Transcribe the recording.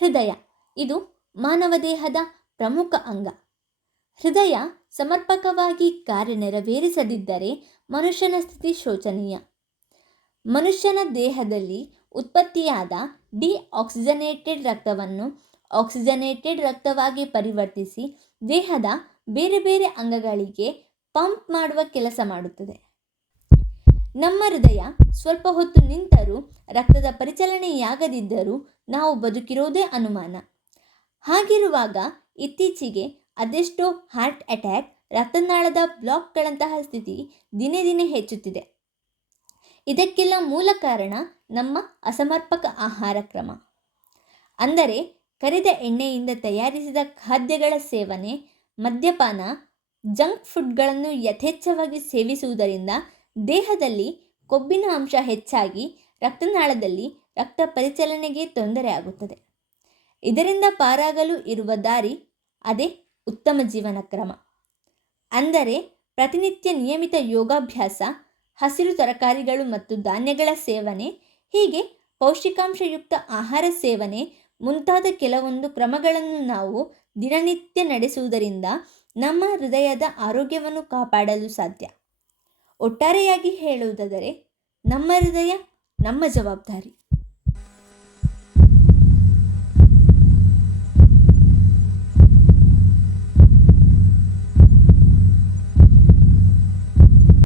ಹೃದಯ. ಇದು ಮಾನವ ದೇಹದ ಪ್ರಮುಖ ಅಂಗ. ಹೃದಯ ಸಮರ್ಪಕವಾಗಿ ಕಾರ್ಯನಿರ್ವಹಿಸದಿದ್ದರೆ ಮನುಷ್ಯನ ಸ್ಥಿತಿ ಶೋಚನೀಯ. ಮನುಷ್ಯನ ದೇಹದಲ್ಲಿ ಉತ್ಪತ್ತಿಯಾದ ಡಿಆಕ್ಸಿಜನೇಟೆಡ್ ರಕ್ತವನ್ನು ಆಕ್ಸಿಜನೇಟೆಡ್ ರಕ್ತವಾಗಿ ಪರಿವರ್ತಿಸಿ ದೇಹದ ಬೇರೆ ಬೇರೆ ಅಂಗಗಳಿಗೆ ಪಂಪ್ ಮಾಡುವ ಕೆಲಸ ಮಾಡುತ್ತದೆ. ನಮ್ಮ ಹೃದಯ ಸ್ವಲ್ಪ ಹೊತ್ತು ನಿಂತರೂ ರಕ್ತದ ಪರಿಚಲನೆಯಾಗದಿದ್ದರೂ ನಾವು ಬದುಕಿರೋದೇ ಅನುಮಾನ. ಹಾಗಿರುವಾಗ ಇತ್ತೀಚೆಗೆ ಅದೆಷ್ಟೋ ಹಾರ್ಟ್ ಅಟ್ಯಾಕ್, ರಕ್ತನಾಳದ ಬ್ಲಾಕ್ಗಳಂತಹ ಸ್ಥಿತಿ ದಿನೇ ದಿನೇ ಹೆಚ್ಚುತ್ತಿದೆ. ಇದಕ್ಕೆಲ್ಲ ಮೂಲ ಕಾರಣ ನಮ್ಮ ಅಸಮರ್ಪಕ ಆಹಾರ ಕ್ರಮ. ಅಂದರೆ ಕರಿದ ಎಣ್ಣೆಯಿಂದ ತಯಾರಿಸಿದ ಖಾದ್ಯಗಳ ಸೇವನೆ, ಮದ್ಯಪಾನ, ಜಂಕ್ ಫುಡ್ಗಳನ್ನು ಯಥೇಚ್ಛವಾಗಿ ಸೇವಿಸುವುದರಿಂದ ದೇಹದಲ್ಲಿ ಕೊಬ್ಬಿನ ಅಂಶ ಹೆಚ್ಚಾಗಿ ರಕ್ತನಾಳದಲ್ಲಿ ರಕ್ತ ಪರಿಚಲನೆಗೆ ತೊಂದರೆ ಆಗುತ್ತದೆ. ಇದರಿಂದ ಪಾರಾಗಲು ಇರುವ ದಾರಿ ಅದೇ ಉತ್ತಮ ಜೀವನ ಕ್ರಮ. ಅಂದರೆ ಪ್ರತಿನಿತ್ಯ ನಿಯಮಿತ ಯೋಗಾಭ್ಯಾಸ, ಹಸಿರು ತರಕಾರಿಗಳು ಮತ್ತು ಧಾನ್ಯಗಳ ಸೇವನೆ, ಹೀಗೆ ಪೌಷ್ಟಿಕಾಂಶಯುಕ್ತ ಆಹಾರ ಸೇವನೆ ಮುಂತಾದ ಕೆಲವೊಂದು ಕ್ರಮಗಳನ್ನು ನಾವು ದಿನನಿತ್ಯ ನಡೆಸುವುದರಿಂದ ನಮ್ಮ ಹೃದಯದ ಆರೋಗ್ಯವನ್ನು ಕಾಪಾಡಲು ಸಾಧ್ಯ. ಒಟ್ಟಾರೆಯಾಗಿ ಹೇಳುವುದಾದರೆ ನಮ್ಮ ಹೃದಯ ನಮ್ಮ ಜವಾಬ್ದಾರಿ.